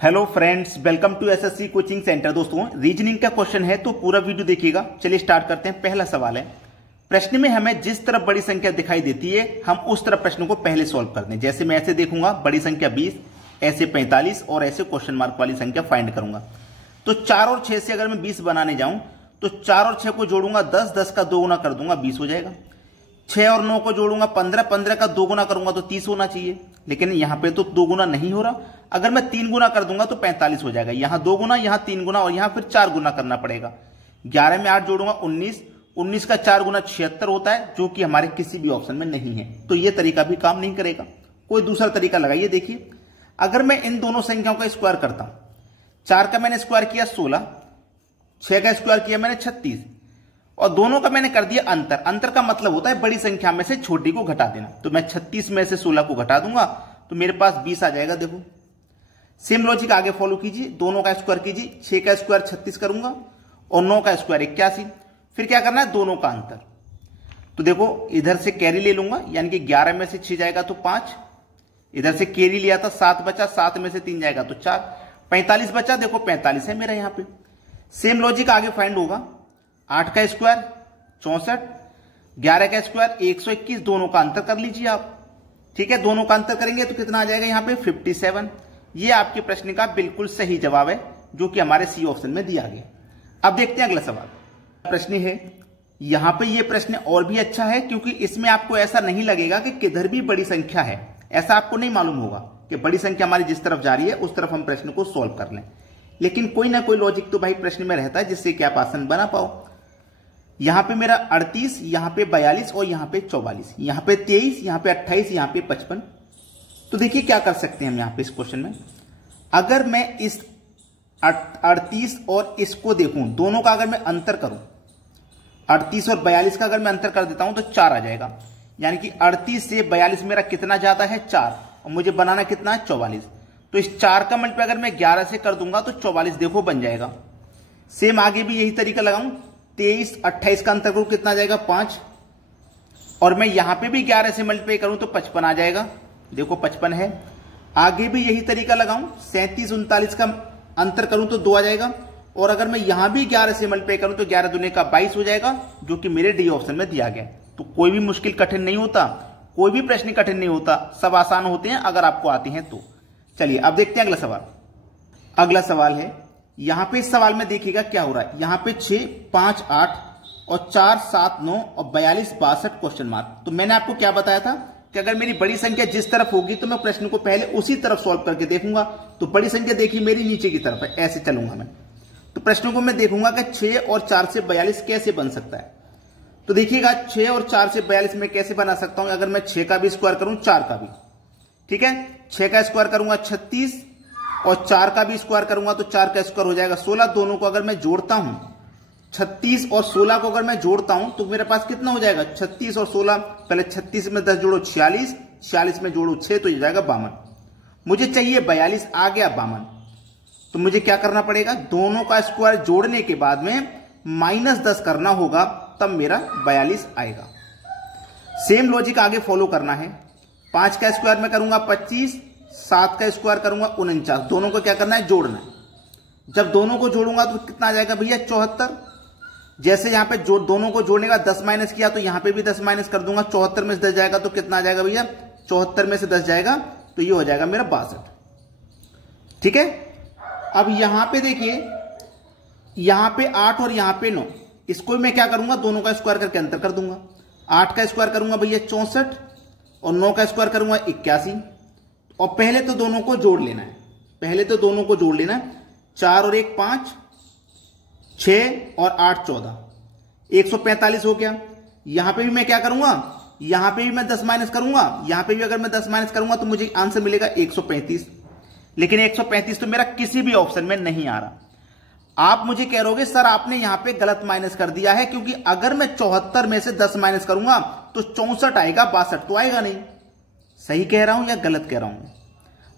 Hello friends, welcome to SSC coaching centre. दोस्तों, reasoning का question है तो पूरा वीडियो देखिएगा। चलिए स्टार्ट करते हैं। पहला सवाल है, प्रश्न में हमें जिस तरफ बड़ी संख्या दिखाई देती है हम उस तरफ प्रश्न को पहले सॉल्व कर दें। जैसे मैं ऐसे देखूंगा बड़ी संख्या 20, ऐसे 45 और ऐसे क्वेश्चन मार्क वाली संख्या फाइंड करूंगा। तो 4 और 6 से अगर मैं 20 बनाने जाऊं तो 4 और 6 को जोड़ूंगा 10, 10 का 2 गुना कर दूंगा 20 हो जाएगा। 6 और 9 को जोड़ूंगा 15, 15 का 2 गुना करूंगा तो 30 होना चाहिए, लेकिन यहां पे तो 2 गुना नहीं हो रहा। अगर मैं 3 गुना कर दूंगा तो 45 हो जाएगा। यहां 2 गुना, यहां 3 गुना और यहां फिर 4 गुना करना पड़ेगा। 11 में 8 जोड़ूंगा 19, 19 का 4 गुना 76 होता है, जो कि हमारे किसी भी ऑप्शन में नहीं है। तो यह तरीका भी काम नहीं करेगा, कोई दूसरा तरीका लगाइए। देखिए, अगर मैं इन दोनों संख्याओं का स्क्वायर करता हूं, 4 का मैंने स्क्वायर किया 16, 6 का स्क्वायर किया मैंने 36 और दोनों का मैंने कर दिया अंतर। अंतर का मतलब होता है बड़ी संख्या में से छोटी को घटा देना। तो मैं 36 में से 16 को घटा दूंगा तो मेरे पास 20 आ जाएगा। देखो, सेम लॉजिक आगे फॉलो कीजिए। दोनों का स्क्वायर कीजिए, 6 का स्क्वायर 36 करूंगा और 9 का स्क्वायर 81। फिर क्या करना है, दोनों का अंतर। तो देखो, इधर से कैरी ले लूंगा, यानी कि 11 में से 6 जाएगा तो 5, इधर से कैरी लिया था 7 बचा, 7 में से 3 जाएगा तो 4, 45 बचा। देखो 45 है मेरा यहां पे। सेम लॉजिक आगे फाइंड होगा। 8 का स्क्वायर 64, 11 का स्क्वायर 121, दोनों का अंतर कर लीजिए आप। ठीक है, दोनों का अंतर करेंगे तो कितना आ जाएगा यहां पे 57। ये आपके प्रश्न का बिल्कुल सही जवाब है, जो कि हमारे सी ऑप्शन में दिया गया। अब देखते हैं अगला सवाल। प्रश्न है, यहां पे ये प्रश्न और भी अच्छा है क्योंकि इसमें आपको ऐसा नहीं लगेगा कि किधर भी बड़ी संख्या है। ऐसा आपको नहीं मालूम होगा कि बड़ी संख्या हमारी जिस तरफ जा रही है उस तरफ हम प्रश्न को सॉल्व कर लें, लेकिन कोई ना कोई लॉजिक तो भाई प्रश्न में रहता है जिससे कि आप आसान बना पाओ। यहां पे मेरा 38, यहां पे 42 और यहां पे 44, यहां पे 23, यहां पे 28, यहां पे 55। तो देखिए क्या कर सकते हैं हम यहां पे इस क्वेश्चन में। अगर मैं इस 38 और इसको देखूं, दोनों का अगर मैं अंतर करूं, 38 और 42 का अगर मैं अंतर कर देता हूं तो 4 आ जाएगा। यानी कि 38 से 42 मेरा कितना जाता है 4, और मुझे बनाना कितना है 44। तो इस 4 का मल्टीप्लाई अगर मैं 11 से कर दूंगा तो 44 देखो बन जाएगा। सेम आगे भी यही तरीका लगाऊं, 23, 28 का अंतर करूं कितना जाएगा 5, और मैं यहां पे भी 11 से मल्टीप्लाई करूं तो 55 आ जाएगा। देखो 55 है। आगे भी यही तरीका लगाऊं, 37, 39 का अंतर करूं तो 2 आ जाएगा, और अगर मैं यहां भी 11 से मल्टीप्लाई करूं तो 11 दूने का 22 हो जाएगा, जो कि मेरे डी ऑप्शन में दिया गया। तो कोई भी मुश्किल कठिन नहीं होता, कोई भी प्रश्न कठिन नहीं होता, सब आसान होते हैं अगर आपको आते हैं तो। चलिए अब देखते हैं अगला सवाल। अगला सवाल है, यहां पे इस सवाल में देखिएगा क्या हो रहा है। यहां पे 6, 5, 8 और 4, 7, 9 और 42, 62 क्वेश्चन मार्क। तो मैंने आपको क्या बताया था कि अगर मेरी बड़ी संख्या जिस तरफ होगी तो मैं प्रश्न को पहले उसी तरफ सॉल्व करके देखूंगा। तो बड़ी संख्या देखिए मेरी नीचे की तरफ है, ऐसे चलूंगा मैं। तो प्रश्न को मैं देखूंगा कि 6 और 4 से 42 कैसे बन सकता है। तो देखिएगा 6 और 4 से 42 में कैसे बना सकता हूं। अगर मैं 6 का भी स्क्वायर करूं, 4 का भी, ठीक है, 6 का स्क्वायर करूंगा 36 और 4 का भी स्क्वायर करूंगा तो 4 का स्क्वायर हो जाएगा 16। दोनों को अगर मैं जोड़ता हूं, 36 और 16 को अगर मैं जोड़ता हूं तो मेरे पास कितना हो जाएगा 36 और 16। पहले 36 में 10 जोड़ो 46, 46 में जोड़ो 6 तो ये जाएगा 52। मुझे चाहिए 42, आ गया 52। तो मुझे क्या करना पड़ेगा, दोनों का स्क्वायर जोड़ने के बाद में -10 करना होगा, तब मेरा 42 आएगा। सेम लॉजिक आगे फॉलो करना है। 5 का स्क्वायर में करूंगा 25, 7 का स्क्वायर करूंगा 49। दोनों को क्या करना है, जोड़ना है। जब दोनों को जोड़ूंगा तो कितना आ जाएगा भैया 74। जैसे यहां पे दोनों को जोड़ने का 10 माइनस किया तो यहां पे भी 10 माइनस कर दूंगा। 74 में से 10 जाएगा तो कितना आ जाएगा भैया, 74 में से 10 जाएगा तो ये हो जाएगा मेरा 62। ठीक है, अब यहां पे देखिए, यहां पे 8 और यहां पे 9, इसको मैं क्या करूंगा, दोनों का स्क्वायर करके अंतर कर दूंगा। 8 का स्क्वायर करूंगा भैया 64 और 9 का स्क्वायर करूंगा 81। और पहले तो दोनों को जोड़ लेना है, पहले तो दोनों को जोड़ लेना है। 4 और 1 5, 6 और 8 14, 145 हो गया। यहां पे भी मैं क्या करूंगा, यहां पे भी मैं 10 माइनस करूंगा, यहां पे भी अगर मैं 10 माइनस करूंगा तो मुझे आंसर मिलेगा 135। लेकिन 135 तो मेरा किसी भी ऑप्शन में नहीं आ रहा। आप मुझे कह रहोगे सर आपने यहां पे गलत माइनस कर दिया है, क्योंकि अगर मैं 74 में से 10 माइनस करूंगा तो 64 आएगा, 62 तो आएगा नहीं। सही कह रहा हूं या गलत कह रहा हूं?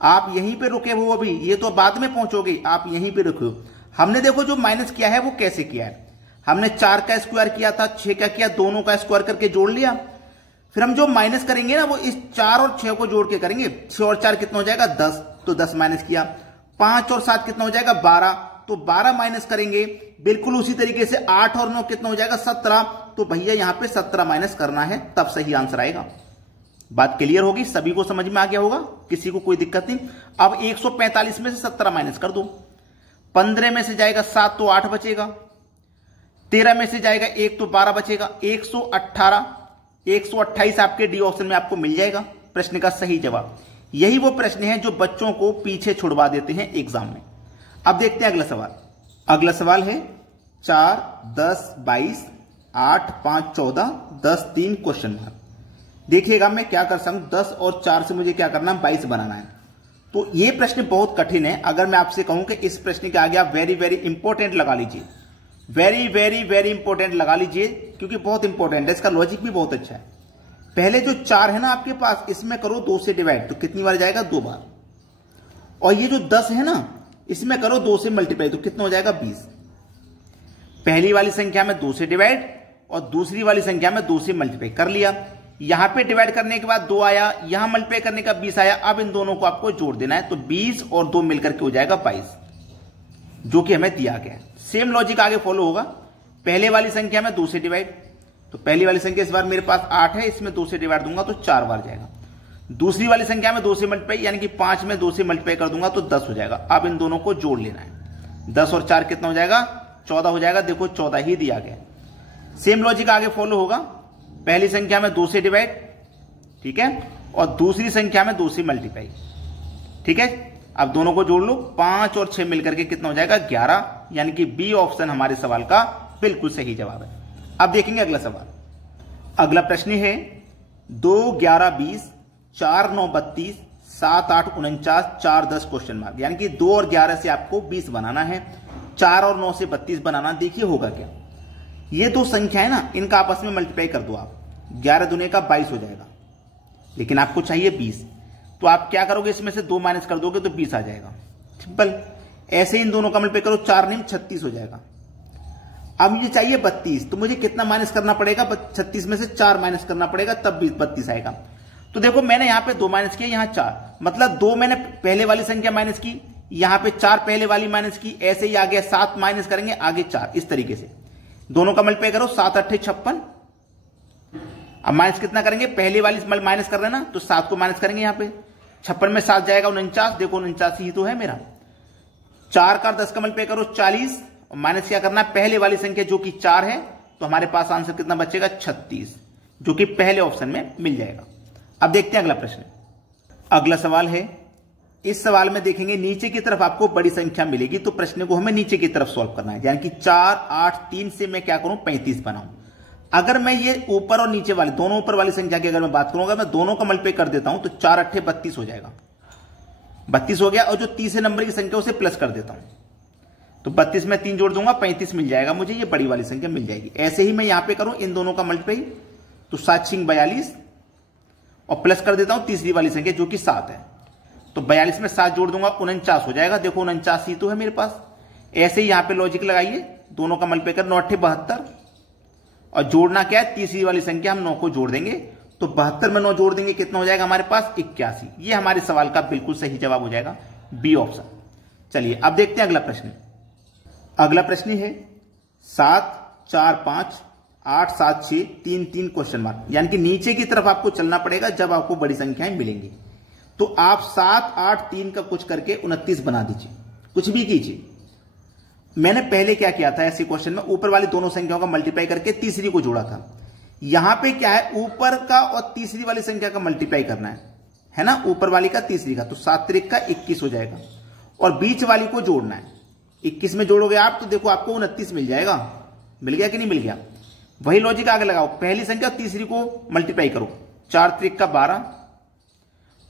आप यहीं पे रुके हो, अभी ये तो बाद में पहुंचोगे, आप यहीं पे रुके हो। हमने देखो जो माइनस किया है वो कैसे किया है। हमने 4 का स्क्वायर किया था, 6 का किया, दोनों का स्क्वायर करके जोड़ लिया। फिर हम जो माइनस करेंगे ना वो इस 4 और 6 को जोड़ के करेंगे। 6 और 4 कितना हो जाएगा 10, तो 10 माइनस किया। 5 और 7 कितना हो जाएगा 12, तो 12 माइनस करेंगे। बिल्कुल उसी तरीके से 8 और 9 कितना हो जाएगा 17, तो भैया यहां पे 17 माइनस करना है, तब सही आंसर आएगा। बात क्लियर होगी, सभी को समझ में आ गया होगा, किसी को कोई दिक्कत नहीं। अब 145 में से 17 माइनस कर दो, 15 में से जाएगा 7 तो 8 बचेगा, 13 में से जाएगा 1 तो 12 बचेगा, 118, 128 आपके डी ऑप्शन में आपको मिल जाएगा प्रश्न का सही जवाब। यही वो प्रश्न है जो बच्चों को पीछे छुड़वा देते हैं एग्जाम में। अब देखते हैं अगला सवाल। अगला सवाल है 4, 10, 22, 8, 5, 14, 10, 3 क्वेश्चन मार्क। देखिएगा मैं क्या कर सकता हूं, 10 और 4 से मुझे क्या करना है 22 बनाना है। तो ये प्रश्न बहुत कठिन है। अगर मैं आपसे कहूं कि इस प्रश्न के आगे आप वेरी वेरी इंपॉर्टेंट लगा लीजिए, वेरी वेरी वेरी इंपॉर्टेंट लगा लीजिए, क्योंकि बहुत इंपॉर्टेंट है, इसका लॉजिक भी बहुत अच्छा है। पहले जो 4 है ना आपके पास, इसमें करो 2 से डिवाइड, तो कितनी बार जाएगा 2 बार। और ये जो 10 है ना, इसमें करो 2 से मल्टीप्लाई, तो कितना हो जाएगा 20। पहली वाली संख्या में 2 से डिवाइड और दूसरी वाली संख्या में 2 से मल्टीप्लाई कर लिया। यहां पे डिवाइड करने के बाद 2 आया, यहां मल्टीप्लाई करने का 20 आया। अब इन दोनों को आपको जोड़ देना है, तो 20 और 2 मिलकर के हो जाएगा 22, जो कि हमें दिया गया है। सेम लॉजिक आगे फॉलो होगा। पहले वाली संख्या में 2 से डिवाइड, तो पहली वाली संख्या इस बार मेरे पास 8 है, इसमें 2 से डिवाइड दूंगा तो 4 बार जाएगा। दूसरी वाली संख्या में 2 से मल्टीप्लाई, यानी कि 5 में 2 से मल्टीप्लाई कर दूंगा तो 10 हो जाएगा। अब इन दोनों को जोड़ लेना है, 10 और 4 कितना हो जाएगा 14 हो जाएगा। देखो 14 ही दिया गया। सेम लॉजिक आगे फॉलो होगा। पहली संख्या में 2 से डिवाइड, ठीक है, और दूसरी संख्या में 2 से मल्टीप्लाई, ठीक है। अब दोनों को जोड़ लो, 5 और 6 मिलकर के कितना हो जाएगा 11, यानी कि बी ऑप्शन हमारे सवाल का बिल्कुल सही जवाब है। अब देखेंगे अगला सवाल। अगला प्रश्न है 2, 11, 20, 4, 9, 32, 7, 8, 49, 4, 10 क्वेश्चन मार्क। यानी कि 2 और 11 से आपको 20 बनाना है, 4 और 9 से 32 बनाना। देखिए होगा क्या, ये दो संख्या है ना, इनका आपस में मल्टीप्लाई कर दो आप, 11 दूने का 22 हो जाएगा, लेकिन आपको चाहिए 20, तो आप क्या करोगे, इसमें से 2 माइनस कर दोगे तो 20 आ जाएगा, सिंपल। ऐसे इन दोनों का मल्टीप्लाई करो, 4 नहीं 36 हो जाएगा। अब मुझे चाहिए 32, तो मुझे कितना माइनस करना पड़ेगा, 36 में से 4 माइनस करना पड़ेगा, तब 32 आएगा। तो देखो मैंने यहां पे 2 माइनस किया, यहां 4, मतलब 2 मैंने पहले वाली संख्या माइनस की, यहां पे 4 पहले वाली माइनस की, ऐसे ही आगे 7 माइनस करेंगे, आगे 4, इस तरीके से दोनों का मल्टीप्लाई करो, 7 8 56। अब माइनस कितना करेंगे, पहले वाली माइनस कर रहे ना, तो 7 को माइनस करेंगे, यहां पे 56 में 7 जाएगा 49, देखो 49 ही तो है मेरा। 4 का 10 का मल्टीप्लाई करो 40, और माइनस क्या करना है, पहले वाली संख्या जो कि 4 है, तो हमारे पास आंसर कितना बचेगा 36, जो कि पहले ऑप्शन में मिल जाएगा। अब देखते हैं अगला प्रश्न। अगला सवाल है, इस सवाल में देखेंगे नीचे की तरफ आपको बड़ी संख्या मिलेगी, तो प्रश्न को हमें नीचे की तरफ सॉल्व करना है, यानी कि 4, 8, 3 से मैं क्या करूं 35 बनाऊं। अगर मैं ये ऊपर और नीचे वाली दोनों ऊपर वाली संख्या की अगर मैं बात करूंगा, मैं दोनों का मल्टीप्लाई कर देता हूं, तो 4 8 32 हो जाएगा, 32 हो गया। और जो तीसरे नंबर की संख्या उसे प्लस कर देता हूं, तो 32 में 3 जोड़ दूंगा 35 मिल जाएगा मुझे, ये बड़ी वाली संख्या मिल जाएगी। ऐसे ही मैं यहां पे करूं इन दोनों का मल्टीप्लाई, तो 7 6 42, और प्लस कर देता हूं तीसरी वाली संख्या जो कि 7 है, तो 42 में 7 जोड़ दूंगा 49 हो जाएगा। देखो 49 ही तो है मेरे पास। ऐसे ही यहां पे लॉजिक लगाइए, दोनों का मल्टीप्लाई कर 9 8 72, और जोड़ना क्या है, तीसरी वाली संख्या हम 9 को जोड़ देंगे, तो 72 में 9 जोड़ देंगे, कितना हो जाएगा हमारे पास 81। ये हमारे सवाल का बिल्कुल सही जवाब हो जाएगा, बी ऑप्शन। चलिए अब देखते हैं अगला प्रश्न। अगला प्रश्न है 7 4 5 8 7 6 3 3 क्वेश्चन मार्क। यानी कि नीचे की तरफ आपको चलना पड़ेगा जब आपको बड़ी संख्याएं मिलेंगी, तो आप 7 8 3 का कुछ करके 29 बना दीजिए, कुछ भी कीजिए। मैंने पहले क्या किया था, ऐसे क्वेश्चन में ऊपर वाली दोनों संख्याओं का मल्टीप्लाई करके तीसरी को जोड़ा था। यहां पे क्या है, ऊपर का और तीसरी वाली संख्या का मल्टीप्लाई करना है ना, ऊपर वाली का तीसरी का, तो 7 3 का 21 हो जाएगा, और बीच वाली को जोड़ना है। 21 में जोड़ोगे आप तो देखो आपको 29 मिल जाएगा। मिल गया कि नहीं मिल गया? वही लॉजिक आगे लगाओ, पहली संख्या तीसरी को मल्टीप्लाई करो, 4 3 का 12,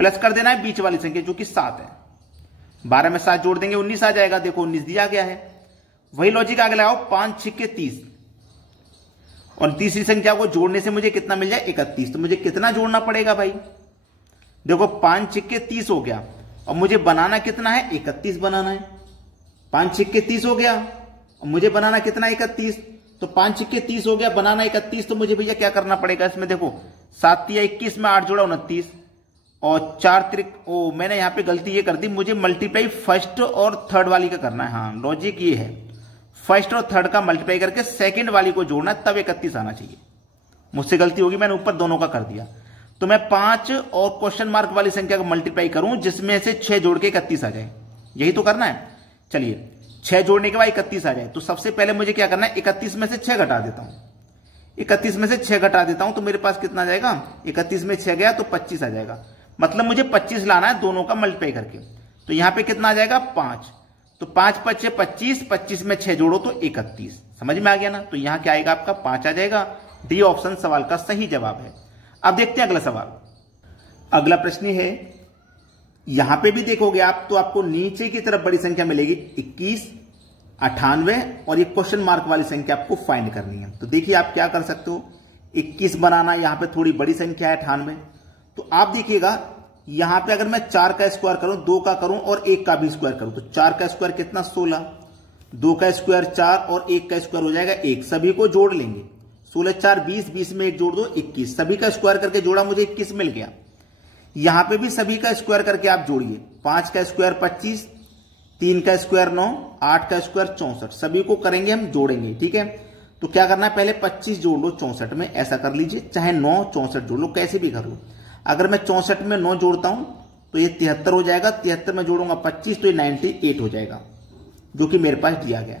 प्लस कर देना है बीच वाली संख्या जो कि 7 है, 12 में 7 जोड़ देंगे 19 आ जाएगा। देखो 19 दिया गया है। वही लॉजिक आगे लगाओ, 5 6 के 30, और तीसरी संख्या को जोड़ने से मुझे कितना मिल जाए 31। तो मुझे कितना जोड़ना पड़ेगा भाई, देखो 5 6 के 30 हो गया, और मुझे बनाना कितना है 31 बनाना है। 5 6 के 30 हो गया, और मुझे बनाना कितना 31, तो 5 6 के 30 हो गया, बनाना 31। तो मुझे भैया क्या करना पड़ेगा इसमें, देखो 7 3 21 में 8 जोड़ा 29, और 4 त्रिक, ओ मैंने यहां पे गलती ये कर दी, मुझे मल्टीप्लाई फर्स्ट और थर्ड वाली का करना है। हाँ लॉजिक ये है, फर्स्ट और थर्ड का मल्टीप्लाई करके सेकंड वाली को जोड़ना है, तब 31 आना चाहिए। मुझसे गलती होगी, मैंने ऊपर दोनों का कर दिया। तो मैं 5 और क्वेश्चन मार्क वाली संख्या को मल्टीप्लाई करूं जिसमें से 6 जोड़ के 31 आ जाए, यही तो करना है। चलिए 6 जोड़ने के बाद 31 आ जाए, तो सबसे पहले मुझे क्या करना है, 31 में से 6 घटा देता हूं। 31 में से 6 घटा देता हूं तो मेरे पास कितना आ जाएगा, 31 में 6 गया तो 25 आ जाएगा। मतलब मुझे 25 लाना है दोनों का मल्टीप्लाई करके। तो यहां पे कितना आ जाएगा 5, तो 5 × 5 = 25, 25 में 6 जोड़ो तो 31। समझ में आ गया ना। तो यहां क्या आएगा आपका 5 आ जाएगा। डी ऑप्शन सवाल का सही जवाब है। अब देखते हैं अगला सवाल। अगला प्रश्न है, यहां पे भी देखोगे आप तो आपको नीचे की तरफ बड़ी संख्या मिलेगी 21, 98 और ये क्वेश्चन मार्क वाली संख्या आपको फाइंड करनी है। तो देखिए आप क्या कर सकते हो, 21 बनाना, यहां पे थोड़ी बड़ी संख्या है 98। तो आप देखिएगा यहां पे अगर मैं 4 का स्क्वायर करूं, 2 का करूं और 1 का भी स्क्वायर करूं, तो 4 का स्क्वायर कितना 16, 2 का स्क्वायर 4 और 1 का स्क्वायर हो जाएगा 1। सभी को जोड़ लेंगे, 16 4 20, 20 में 1 जोड़ दो 21। सभी का स्क्वायर करके जोड़ा, मुझे 21 मिल गया। यहां पे भी सभी का स्क्वायर करके आप जोड़िए, 5 का स्क्वायर 25, 3 का स्क्वायर 9, 8 का स्क्वायर 64। सभी को करेंगे हम, जोड़ेंगे, ठीक है। तो क्या करना है, पहले 25 जोड़ लो 64 में, ऐसा कर लीजिए, चाहे 9 64 जोड़ लो, कैसे भी कर लो। अगर मैं 64 में 9 जोड़ता हूं तो ये 73 हो जाएगा, 73 में जोड़ूंगा 25 तो ये 98 हो जाएगा, जो कि मेरे पास दिया गया।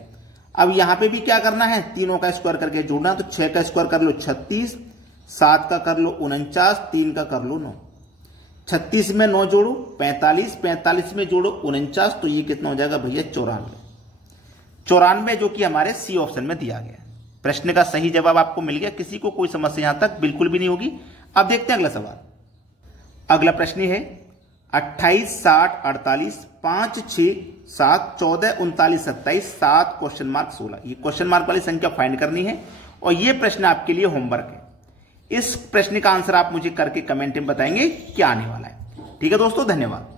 अब यहां पे भी क्या करना है, तीनों का स्क्वायर करके जोड़ना। तो 6 का स्क्वायर कर लो 36, 7 का कर लो 49, 3 का कर लो 9। 36 में 9 जोड़ो 45, 45 में जोड़ो 49, तो ये कितना हो जाएगा भैया 94। 94 जो कि हमारे सी ऑप्शन में दिया गया। प्रश्न का सही जवाब आपको मिल गया। किसी को कोई समस्या यहां तक बिल्कुल भी नहीं होगी। अब देखते हैं अगला सवाल। अगला प्रश्न है 28, 60, 48, 5, 6, 7, 14, 39, 27, 7 क्वेश्चन मार्क 16। ये क्वेश्चन मार्क वाली संख्या फाइंड करनी है और ये प्रश्न आपके लिए होमवर्क है। इस प्रश्न का आंसर आप मुझे करके कमेंट में बताएंगे क्या आने वाला है। ठीक है दोस्तों, धन्यवाद।